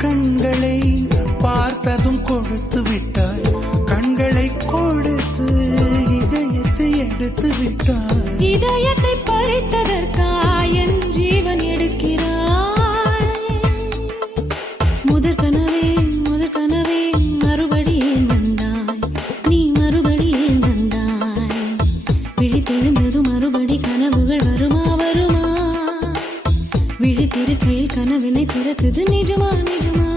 கண்களை பார்த்ததும் கொடுத்து விட்டாய், கண்களை கொடுத்து இதயத்தை எடுத்து விட்டாய். இதயத்தை பறித்ததற்காய் என் ஜீவன் எடுக்கிறாய். முதற் கனவே மறுபடியும் வந்தாய், நீ மறுபடியும் வந்தாய். விழித்தெழுந்தது மறுபடி கனவுகள் வருமா வருமா, விழித்திருக்கையில் கனவினை திறத்தது நிஜமா நிஜமா.